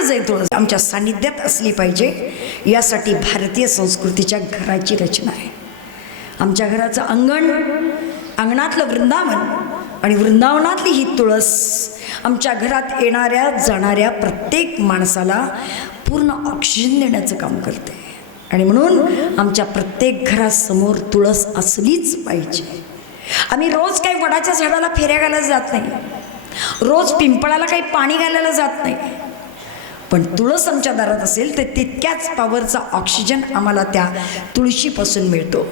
गरज आहे तुळस आमच्या सानिध्यात असली पाहिजे. यासाठी भारतीय संस्कृतीच्या घराची रचना आहे. आमच्या घराचं अंगण अंगणातलं वृंदावन आणि वृंदावनातली ही तुळस आमच्या घरात येणाऱ्या जाणाऱ्या प्रत्येक माणसाला पूर्ण ऑक्सिजन देण्याचं काम करते. आणि म्हणून आमच्या प्रत्येक घरासमोर तुळस असलीच पाहिजे. आम्ही रोज काही वडाच्या झाडाला फेऱ्या घालायला जात नाही. रोज पिंपळाला काही पाणी घालायला जात नाही. पण तुळस आमच्या दारात असेल तर तितक्याच पॉवरचा ऑक्सिजन आम्हाला त्या तुळशीपासून मिळतो.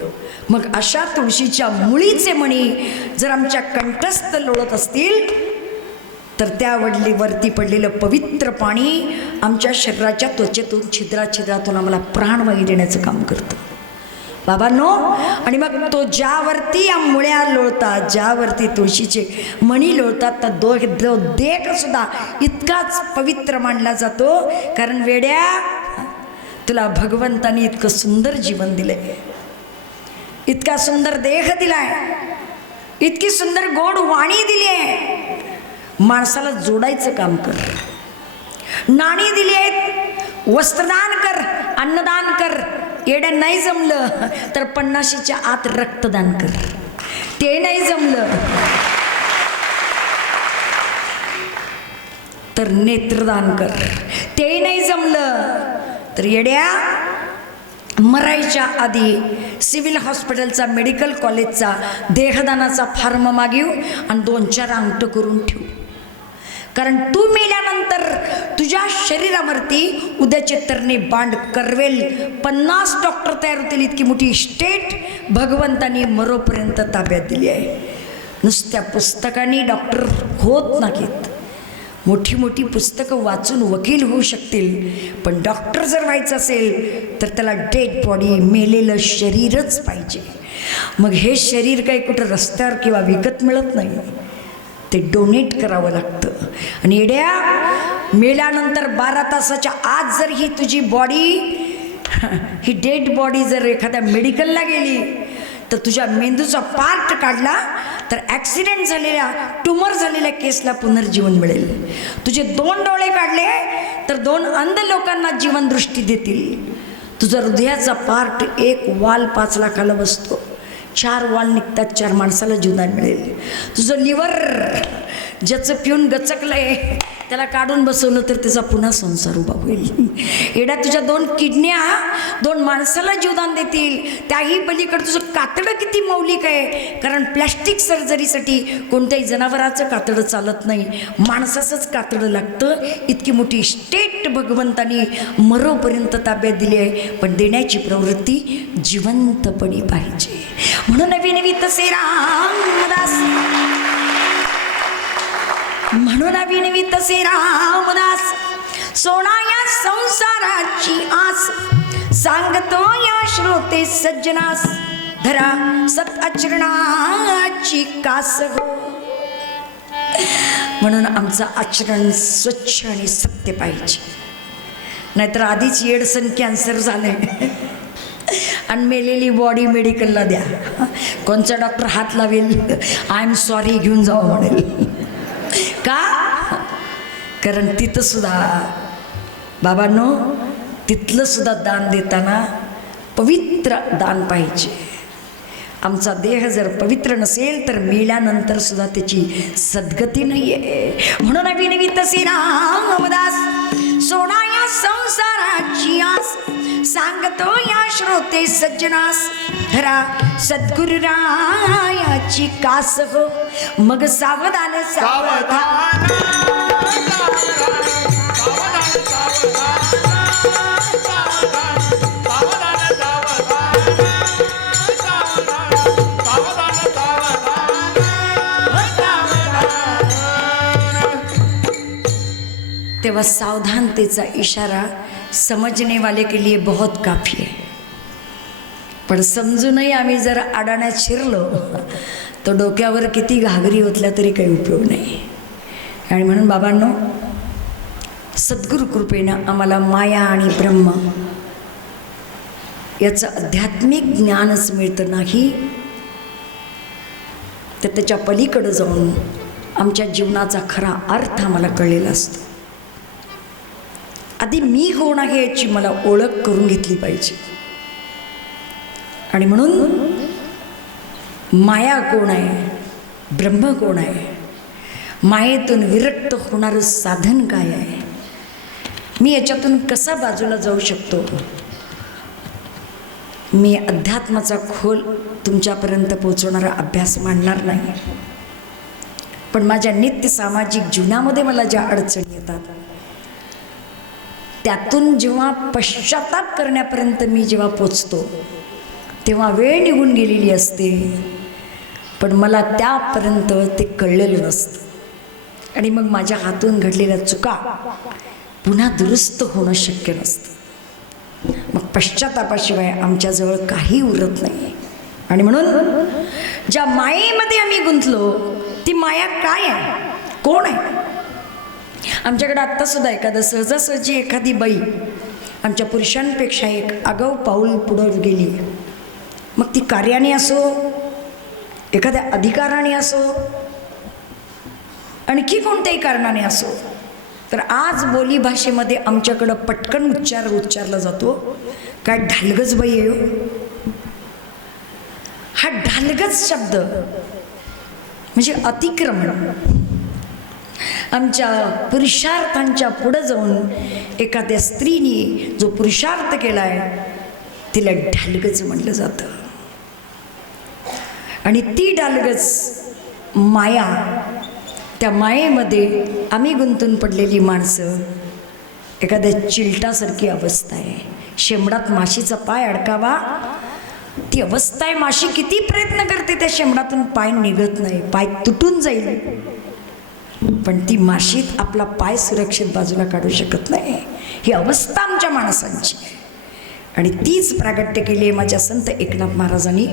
मग अशा तुळशीच्या मुळीचे मणी जर आमच्या कंठस्थ लोळत असतील तर त्या वडलीवरती पडलेलं पवित्र पाणी आमच्या शरीराच्या त्वचेतून छिद्राछिद्रातून आम्हाला प्राणवायू देण्याचं काम करतं. बाबांनो आणि मग तो ज्यावरती या मुळ्या लोळतात ज्यावरती तुळशीचे मणी लोळतात तर दो दो देह सुद्धा इतकाच पवित्र मानला जातो. कारण वेड्या तुला भगवंतानी इतकं सुंदर जीवन दिलंय. इतका सुंदर देह दिलाय. इतकी सुंदर गोड वाणी दिली आहे माणसाला जोडायचं काम कर. नाणी दिली आहेत वस्त्रदान कर अन्नदान कर. येड्या नाही जमलं तर पन्नाशीच्या आत रक्तदान कर. ते नाही जमलं तर नेत्रदान कर. ते नाही जमलं तर येड्या मरायच्या आधी सिव्हिल हॉस्पिटलचा मेडिकल कॉलेजचा देहदानाचा फार्म मागीव आणि दोन चार अंगठं करून ठेवू. कारण तू मेल्यानंतर तुझ्या शरीरावरती उद्याचे तरणे बांड करवेल. पन्नास डॉक्टर तयार होतील इतकी मोठी स्टेट भगवंतानी मरोपर्यंत ताब्यात दिली आहे. नुसत्या पुस्तकांनी डॉक्टर होत नाहीत. मोठी मोठी पुस्तकं वाचून वकील होऊ शकतील. पण डॉक्टर जर व्हायचं असेल तर त्याला डेड बॉडी मेलेलं शरीरच पाहिजे. मग हे शरीर काही कुठं रस्त्यावर किंवा विकत मिळत नाही. ते डोनेट करावं लागतं. आणि येड्या मेल्यानंतर बारा तासाच्या आत जर ही तुझी बॉडी ही डेड बॉडी जर एखाद्या मेडिकलला गेली तर तुझ्या मेंदूचा पार्ट काढला तर ॲक्सिडेंट झालेल्या ट्युमर झालेल्या केसला पुनर्जीवन मिळेल. तुझे दोन डोळे काढले तर दोन अंध लोकांना जीवनदृष्टी देतील. तुझा हृदयाचा पार्ट एक वाल पाच लाखाला बसतो. चार वाल निघतात चार माणसाला जीवनात मिळेल. तुझं लिव्हर ज्याचं पिऊन गचकलंय त्याला काढून बसवलं तर त्याचा पुन्हा संसार उभा होईल. एडा तुझ्या दोन किडन्या दोन माणसाला जीवदान देतील. त्याही पलीकडे तुझं कातडं किती मौलिक आहे. कारण प्लॅस्टिक सर्जरीसाठी कोणत्याही जनावराचं कातडं चालत नाही. माणसाचंच कातडं लागतं. इतकी मोठी स्टेट भगवंतानी मरोपर्यंत ताब्यात दिली आहे. पण देण्याची प्रवृत्ती जिवंतपणी पाहिजे. म्हणून नवी नवी तसे रामदास म्हणून अभिनवी तसे रामदास सोना या संसाराची आस सांगतो या श्रोते सज्जनास धरा सत आचरणाची कास हो. म्हणून आमचं आचरण स्वच्छ आणि सत्य पाहिजे. नाहीतर आधीच येडसन कॅन्सर झाले आणि मेलेली बॉडी मेडिकलला द्या. कोणचा डॉक्टर हात लावेल? आय एम सॉरी घेऊन जावं म्हणेल. का? कारण तिथंसुद्धा बाबांनो तिथलंसुद्धा दान देताना पवित्र दान पाहिजे. आमचा देह जर पवित्र नसेल तर मेल्यानंतर सुद्धा त्याची सद्गती नाही आहे म्हणून अभिनवी तसे राम सोना या संसाराची आस. सांगतो या श्रोते सज्जनास धरा सद्गुरुरायाची कास हो. मग सावधान सावधान. तेव्हा सावधानतेचा इशारा समजने वाले के लिए बहुत काफी आहे पण समजूनही आम्ही जर अडाण्यात शिरलो तर डोक्यावर किती घागरी ओतल्या तरी काही उपयोग नाही. आणि म्हणून बाबांनो सद्गुरु कृपेनं आम्हाला माया आणि ब्रह्म याचं आध्यात्मिक ज्ञानच मिळतं नाही. तर त्याच्या पलीकडं जाऊन आमच्या जीवनाचा खरा अर्थ आम्हाला कळलेला असतो. आधी मी कोण आहे याची मला ओळख करून घेतली पाहिजे. आणि म्हणून माया कोण आहे? ब्रह्म कोण आहे? मायेतून विरक्त होणारं साधन काय आहे? मी याच्यातून कसा बाजूला जाऊ शकतो? मी अध्यात्माचा खोल तुमच्यापर्यंत पोचवणारा अभ्यास मांडणार नाही. पण माझ्या नित्य सामाजिक जीवनामध्ये मला ज्या अडचणी येतात त्यातून जेव्हा पश्चाताप करण्यापर्यंत मी जेव्हा पोचतो तेव्हा वेळ निघून गेलेली असते. पण मला त्यापर्यंत ते कळलेलं नसतं. आणि मग माझ्या हातून घडलेल्या चुका पुन्हा दुरुस्त होणं शक्य नसतं. मग पश्चातापाशिवाय आमच्याजवळ काही उरत नाही. आणि म्हणून ज्या मायेमध्ये आम्ही गुंतलो ती माया काय आहे? कोण आहे? आमच्याकडे आत्तासुद्धा एखादं सहजासहजी एखादी बाई आमच्या पुरुषांपेक्षा एक आगाऊ पाऊल पुढं गेली. मग ती कार्याने असो एखाद्या अधिकाराने असो आणखी कोणत्याही कारणाने असो तर आज बोलीभाषेमध्ये आमच्याकडं पटकन उच्चार उच्चारला जातो. काय ढालगज बाई आहे हो? हा ढालगज शब्द म्हणजे अतिक्रमण. आमच्या पुरुषार्थांच्या पुढं जाऊन एखाद्या स्त्रीने जो पुरुषार्थ केला आहे तिला ढालगच म्हटलं जातं. आणि ती डालगच माया त्या मायेमध्ये आम्ही गुंतून पडलेली माणसं एखाद्या चिलटासारखी अवस्था आहे. शेंबडात माशीचा पाय अडकावा ती अवस्था आहे माशी किती प्रयत्न करते त्या शेंबडातून पाय निघत नाही पाय तुटून जाईल. पण ती माशीत आपला पाय सुरक्षित बाजूला काढू शकत नाही. ही अवस्था आमच्या माणसांची. आणि तीच प्रागट्य केली आहे माझ्या संत एकनाथ महाराजांनी.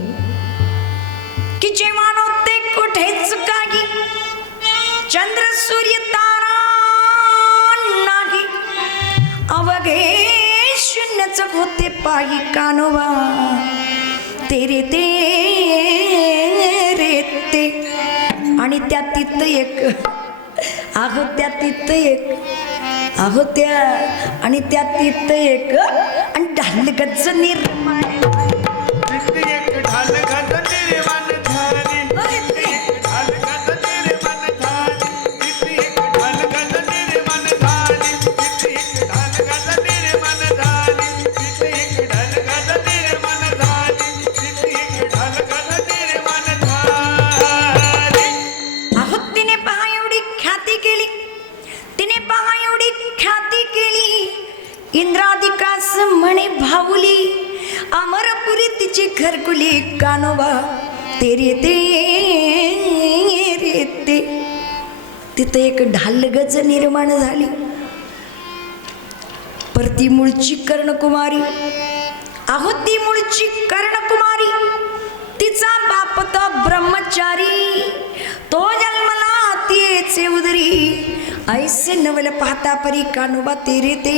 की जेव्हा नव्हते कुठेच काही. चंद्र सूर्य तारा नाही. अवघे शून्यच होते पायी कानोबा. तेरे ते रे ते. आणि त्या तिथं एक आहो त्या तिथं एक. आहो त्या आणि त्या तिथं एक. आणि ढालगच निर्माण. तुझी घरकुली कानोबा. तेरे ते रे ते तिथं एक ढालगज निर्माण झाली. पर ती मूळची कर्णकुमारी. अहो ती मूळची कर्णकुमारी. तिचा बाप तो ब्रह्मचारी. तो जन्मला तिचे उदरी. ऐसे नवल पाहता परी कानुबा तेरे ते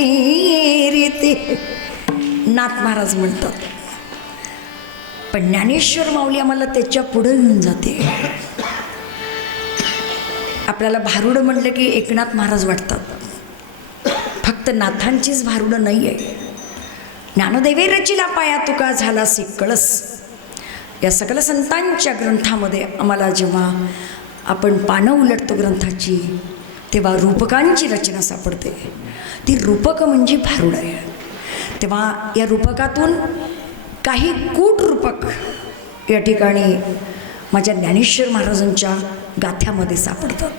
रे ते नाथ महाराज म्हणतात पण ज्ञानेश्वर माऊली आम्हाला त्याच्या पुढे घेऊन जाते. आपल्याला भारुडं म्हटलं की एकनाथ महाराज वाटतात. फक्त नाथांचीच भारुडं नाही आहे ज्ञानदेवे रचिला पाया तुका झालासी कळस. या सगळ्या संतांच्या ग्रंथामध्ये आम्हाला जेव्हा आपण पानं उलटतो ग्रंथाची तेव्हा रूपकांची रचना सापडते. ती रूपक म्हणजे भारुड आहे. तेव्हा या रूपकातून काही कूटरूपक या ठिकाणी माझ्या ज्ञानेश्वर महाराजांच्या गाथ्यामध्ये सापडतात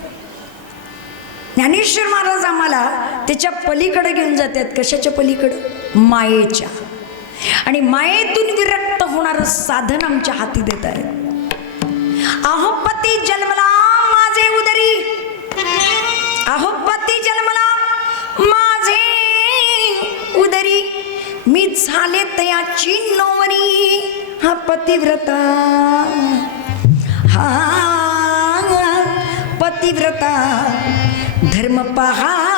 ज्ञानेश्वर महाराज आम्हाला त्याच्या पलीकडे घेऊन जातात. कशाच्या पलीकडं? मायेच्या. आणि मायेतून विरक्त होणारं साधन आमच्या हाती देत आहे अहोपती जन्मला माझे उदरी. अहोपती जन्मला माझे उदरी. मी झाले तयाची नोवरी पतिव्रता. हा पतिव्रता. धर्म पहा.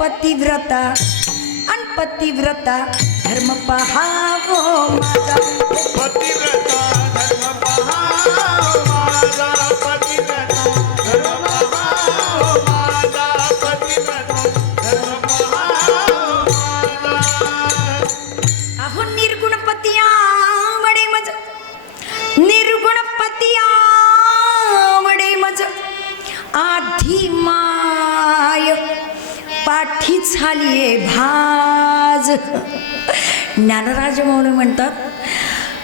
पतिव्रता अन पतिव्रता धर्म पहावो माझा. पतिव्रता. झालीये भाज. ज्ञानराज मौन म्हणतात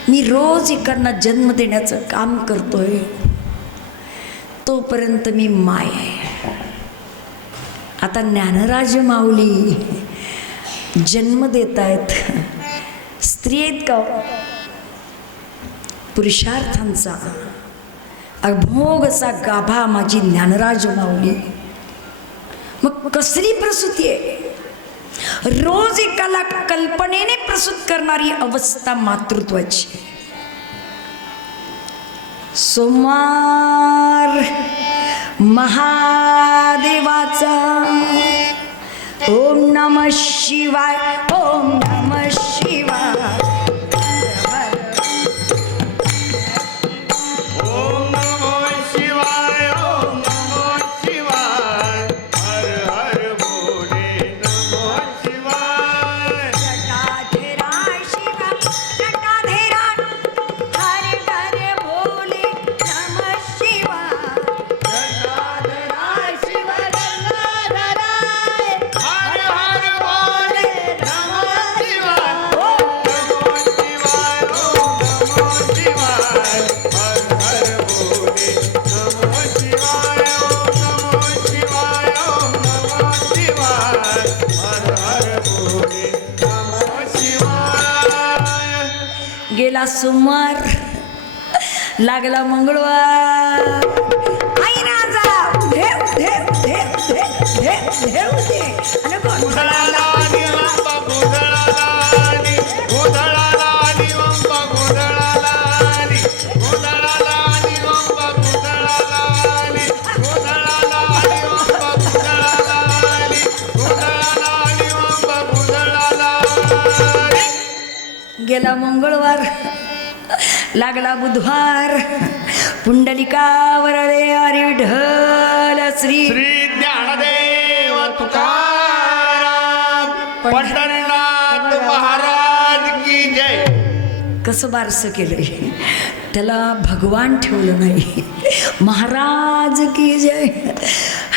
मी रोज एकांना जन्म देण्याचं काम करतोय. तोपर्यंत मी माय आहे. आता ज्ञानराज माऊली जन्म देत आहेत स्त्री आहेत का हो? पुरुषार्थांचा अभोग असा गाभा माझी ज्ञानराज माऊली मग कसली प्रसूती आहे? रोज एकाला कल्पनेने प्रसूत करणारी अवस्था मातृत्वाची. सोमार महादेवाचा. ओम नम शिवाय ओम गेला सोमवार लागला मंगळवार. आई राजा गेला मंगळवार. लागला बुधवार. पुंडलिकावर रे हरी विठ्ठल श्री श्री ज्ञानदेव तुकाराम. पंढरनाथ महाराज की जय. कसं बारसं केलंय? त्याला भगवान ठेवलं नाही. महाराज की जय.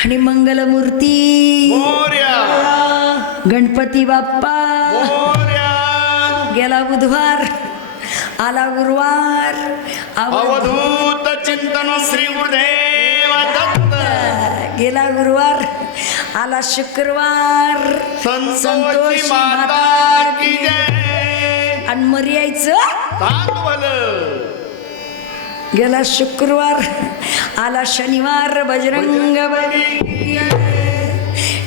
आणि मंगलमूर्ती. गणपती बाप्पा. गेला बुधवार आला गुरुवार. अवध अवधूत चिंतन श्री गुरुदेव गेला गुरुवार आला शुक्रवार. संतोषी माता की जय. आणि मरी यायचं? गेला शुक्रवार आला शनिवार बजरंग बली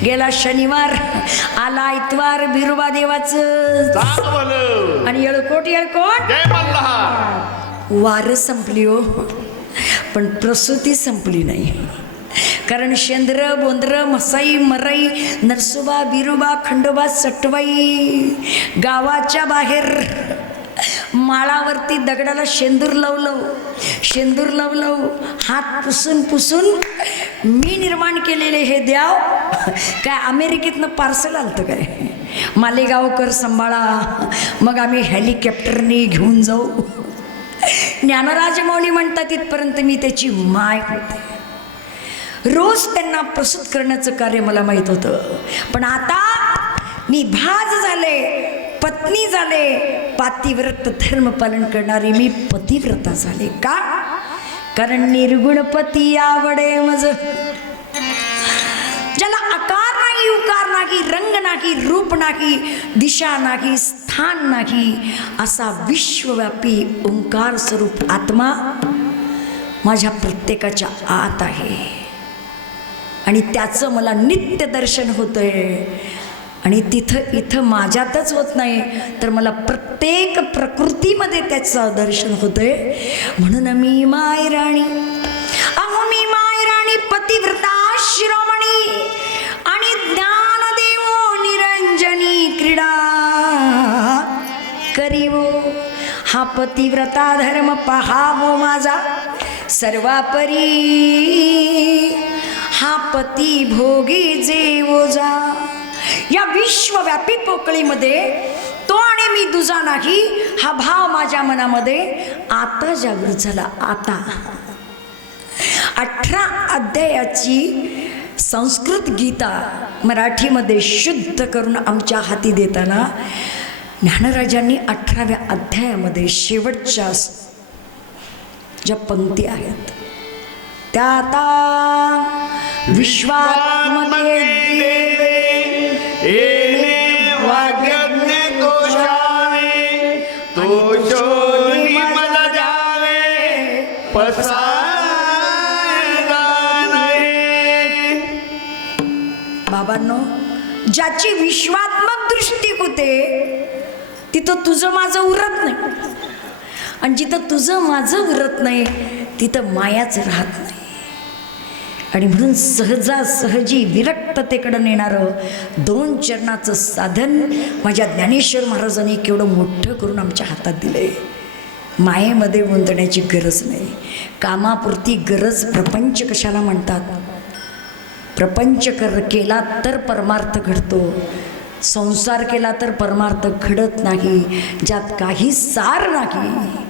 गेला शनिवार आला इतवार बिरुबा देवाचं. आणि येळकोट येळकोट. वारं संपली हो. पण प्रसूती संपली नाही. कारण शेंद्र बोंद्र मसाई मराई नरसोबा बिरुबा खंडोबा सटवाई गावाच्या बाहेर माळावरती दगडाला शेंदूर लावलं. शेंदूर लावलं. हात पुसून पुसून मी निर्माण केलेले हे द्याव काय अमेरिकेतनं पार्सल आलतं काय? मालेगावकर सांभाळा मग आम्ही हेलिकॉप्टरने घेऊन जाऊ. ज्ञानराज मौली म्हणतात इथपर्यंत मी त्याची माय होते. रोज त्यांना प्रसूत करण्याचं कार्य मला माहीत होतं. पण आता मी भाज झाले. पत्नी झाले. पातिव्रत धर्म पालन करणारी मी पतिव्रता झाले का? कारण निर्गुण पती आवडे मज ज्याला आकार नाही उकार नाही रंग नाही रूप नाही दिशा नाही स्थान नाही असा विश्वव्यापी ओंकार स्वरूप आत्मा माझ्या प्रत्येकाच्या आत आहे. आणि त्याचं मला नित्य दर्शन होतंय. आणि तिथं इथं माझ्यातच होत नाही तर मला प्रत्येक प्रकृतीमध्ये त्याचं दर्शन होतंय. म्हणून मी माय राणी. अहो मी माय राणी पतिव्रता शिरोमणी आणि ज्ञानदेव निरंजनी क्रीडा करीवो. हा पतिव्रता धर्म पहावो माझा सर्वापरी. हा पती भोगी जेवो जा. या विश्वव्यापी पोकळीमध्ये तो आणि मी दुजा नाही हा भाव माझ्या मनामध्ये आता जागृत झाला. आता. अठरा अध्यायाची संस्कृत गीता मराठीमध्ये शुद्ध करून आमच्या हाती देताना ज्ञानराजांनी अठराव्या अध्यायामध्ये शेवटच्या ज्या पंक्ती आहेत त्या आता विश्वात्मके देवे येणे वाग्यज्ञ मला द्यावे. बाबांनो ज्याची विश्वात्मक दृष्टी होते तिथं तुझं माझं उरत नाही. आणि जिथं तुझं माझं उरत नाही तिथं मायाच राहत नाही. आणि म्हणून सहजासहजी विरक्ततेकडं नेणारं दोन चरणाचं साधन माझ्या ज्ञानेश्वर महाराजांनी केवढं मोठं करून आमच्या हातात दिलं आहे मायेमध्ये गुंतण्याची गरज नाही. कामापुरती गरज प्रपंच कशाला म्हणतात? प्रपंच कर केला तर परमार्थ घडतो. संसार केला तर परमार्थ घडत नाही. ज्यात काही सार नाही.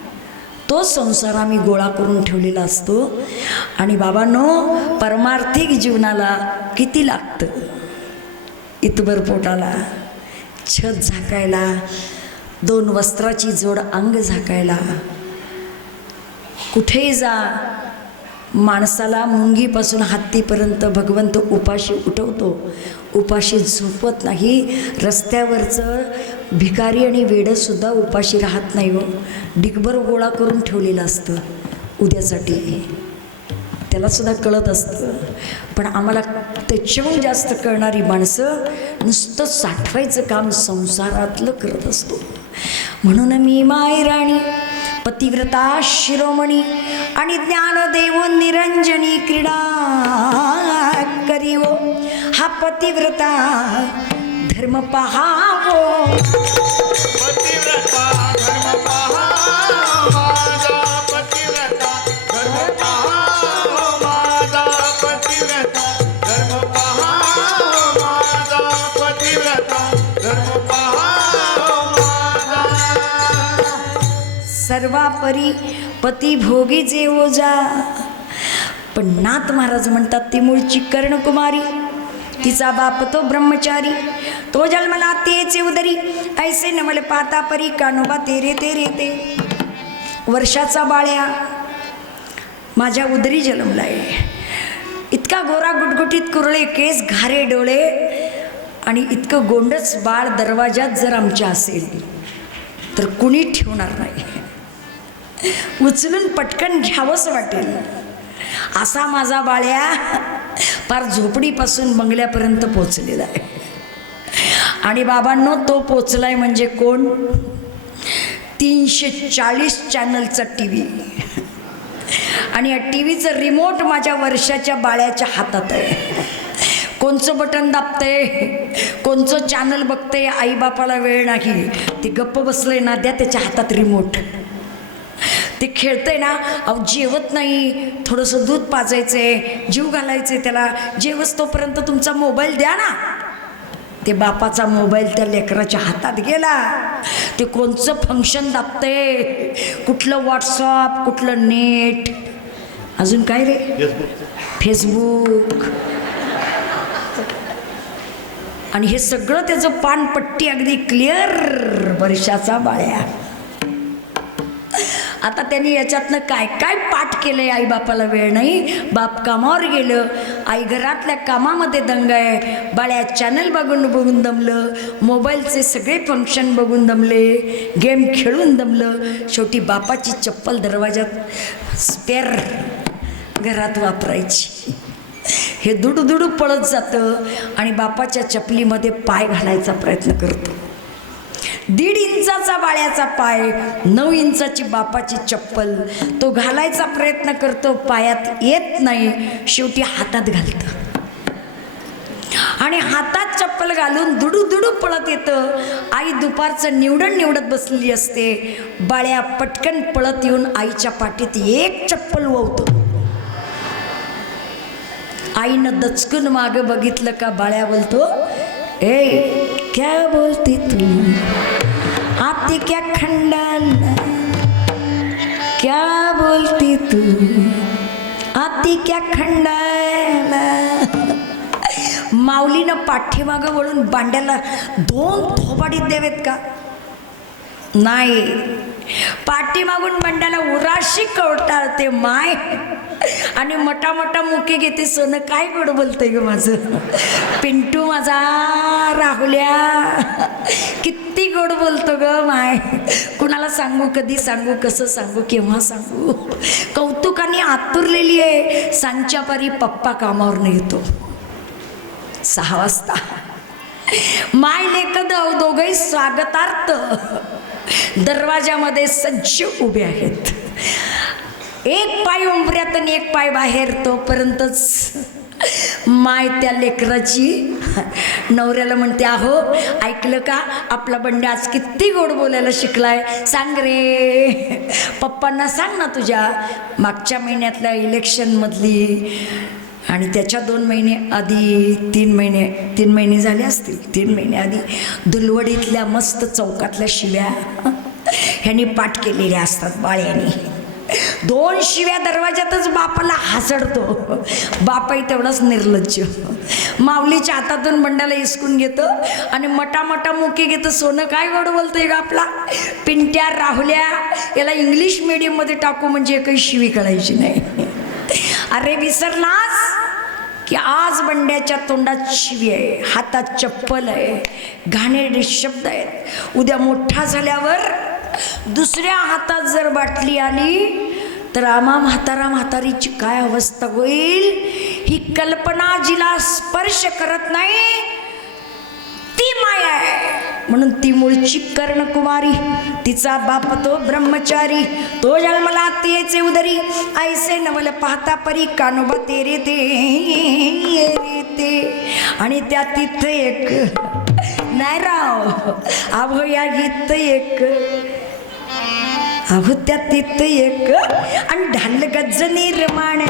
तो संसार आम्ही गोळा करून ठेवलेला असतो. आणि बाबांनो परमार्थिक जीवनाला किती लागतं? इतबर पोटाला. छत झाकायला दोन वस्त्राची जोड अंग झाकायला. कुठेही जा माणसाला मुंगीपासून हत्तीपर्यंत भगवंत उपाशी उठवतो. उपाशी झोपत नाही. रस्त्यावरचं भिकारी आणि वेडंसुद्धा उपाशी राहत नाही हो. डिगभर गोळा करून ठेवलेलं असतं उद्यासाठी. त्यालासुद्धा कळत असतं. पण आम्हाला त्याच्याहून जास्त कळणारी माणसं नुसतं साठवायचं काम संसारातलं करत असतो. म्हणून मी मायराणी पतिव्रता शिरोमणी आणि ज्ञानदेव निरंजनी क्रीडा करीवो हो. हा. पतिव्रता धर्म पहावो. पतिव्रता धर्म पहा माझा पतिव्रता. धर्म पहा माझा पतिव्रता. धर्म पहा माझा पतिव्रता. धर्म पहा माझा. सर्वापरी पती भोगी जे ओजा पण नाथ महाराज म्हणतात ती मूळची कर्णकुमारी. तिचा बाप तो ब्रह्मचारी तो जन्मला तेचे उदरी. ऐसे नमल पाता परी कानोबा तेरे तेरे ते. वर्षाचा बाळ्या माझ्या उदरी जन्मलाय इतका गोरा गुटगुटीत कुरळे केस घारे डोळे आणि इतकं गोंडच बाळ दरवाजात जर आमच्या असेल तर कुणी ठेवणार नाही. उचलून पटकन घ्यावंच वाटेल. असा माझा बाळ्या फार झोपडीपासून बंगल्यापर्यंत पोचलेला आहे. आणि बाबांनो तो पोचलाय म्हणजे कोण? तीनशे चाळीस चॅनलचा टी व्ही आणि या टी व्हीचं रिमोट माझ्या वर्षाच्या बाळ्याच्या हातात आहे. कोणचं बटन दाबतंय? कोणचं चॅनल बघतंय? आईबापाला वेळ नाही. ते गप्प बसलंय ना द्या त्याच्या हातात रिमोट. ते खेळतंय ना अहो जेवत नाही. थोडंसं दूध पाजायचंय जीव घालायचंय त्याला. जेवस तोपर्यंत तुमचा मोबाईल द्या ना. ते बापाचा मोबाईल त्या लेकराच्या हातात गेला. ते कोणचं फंक्शन दाबतंय? कुठलं व्हॉट्सअप कुठलं नेट अजून काय रे? फेसबुक आणि हे सगळं त्याचं पानपट्टी अगदी क्लिअर वर्षाचा बाळ्या आता त्यांनी याच्यातनं काय काय पाठ केलं आई बापाला वेळ नाही? बाप कामावर गेलं. आई घरातल्या कामामध्ये दंग आहे. बाळ्या चॅनल बघून बघून दमलं. मोबाईलचे सगळे फंक्शन बघून दमले. गेम खेळून दमलं. शेवटी बापाची चप्पल दरवाजात स्पेअर घरात वापरायची. हे दुडूदुडू पळत जातं आणि बापाच्या चपलीमध्ये पाय घालायचा प्रयत्न करतो. दीड इंचाचा बाळ्याचा पाय नऊ इंचाची बापाची चप्पल. तो घालायचा प्रयत्न करतो पायात येत नाही शेवटी हातात घालतं. आणि हातात चप्पल घालून दुडू दुडू पळत येतं. आई दुपारचं निवडण निवडत बसलेली असते. बाळ्या पटकन पळत येऊन आईच्या पाठीत एक चप्पल ववतो आईनं दचकून मागं बघितलं का बाळ्या बोलतो ए क्या बोलती तू? आती क्या खंडाल? क्या बोलती तू? आती क्या खंडाला? माऊलीनं पाठीमागं वळून बांड्याला दोन थोबाडीत द्यावेत का? नाही पाठीमागून बंड्याला उराशी कवटाळते माय. आणि मोठा मोठा मुके घेते सोनं काय गोड बोलतंय ग माझं. पिंटू माझा राहुल्या. किती गोड बोलतो ग माय. कुणाला सांगू कधी सांगू कसं सांगू केव्हा सांगू. कौतुकाने आतुरलेली आहे. सांच्या पारी पप्पा कामावर येतो सहा वाजता. माय लेखद दोघही स्वागतार्थ. दरवाजामध्ये सज्ज उभे आहेत. एक पाय उंबऱ्यात आणि एक पाय बाहेर तोपर्यंतच माय त्या लेकराची नवऱ्याला म्हणते अहो ऐकलं का? आपला बंडे आज किती गोड बोलायला शिकलाय. सांग रे. पप्पांना सांग ना तुझ्या मागच्या महिन्यातल्या इलेक्शनमधली आणि त्याच्या दोन महिने आधी तीन महिने तीन महिने झाले असतील तीन महिने आधी दुलवडीतल्या मस्त चौकातल्या शिव्या. ह्यांनी पाठ केलेले असतात बाळ्याने. दोन शिव्या दरवाज्यातच बापाला हासडतो. बापाही तेवढाच निर्लज्ज. माऊलीच्या हातातून बंडाला इसकून घेतं आणि मटा मटा मुके घेतं. सोनं काय गोड बोलतंय का आपला? पिंट्या राहुल्या याला इंग्लिश मिडियममध्ये टाकू म्हणजे काही शिवी कळायची नाही. अरे विसरलास? की आज बंड्याच्या तोंडात शिवी आहे हातात चप्पल आहे घाणेरडे शब्द आहेत. उद्या मोठा झाल्यावर दुसऱ्या हातात जर बाटली आली तर आम्हा म्हातारा म्हातारीची काय अवस्था होईल? ही कल्पना जिला स्पर्श करत नाही. ती माया आहे. म्हणून ती मूळची कर्णकुमारी तिचा बाप तो ब्रह्मचारी तो जन्मला तेचे उदरी. ऐसे नवल पाहता परी कानोबा तेरे ते रे ते. आणि त्या तिथं एक नाही राव अभया गीत एक. अहो त्या तिथं एक. आणि ढाल गज निर्माण